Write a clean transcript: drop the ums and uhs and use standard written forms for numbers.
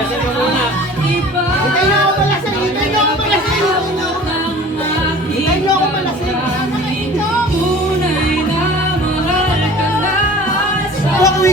Lasing mo muna. Hintay nyo ako malasing! Hintay nyo ako malasing! Hintay nyo ako malasing! Uwi